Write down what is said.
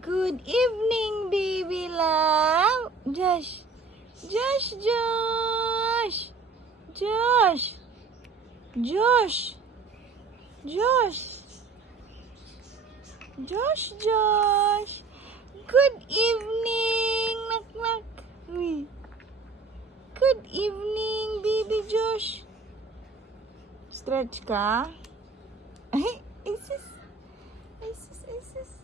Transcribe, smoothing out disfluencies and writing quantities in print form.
Good evening, baby love. Josh. Josh, Josh. Josh. Josh. Josh. Josh, Josh. Good evening. Knock, knock. Uy. Good evening, baby Josh. Stretch ka? Ay, isis. Isis, isis.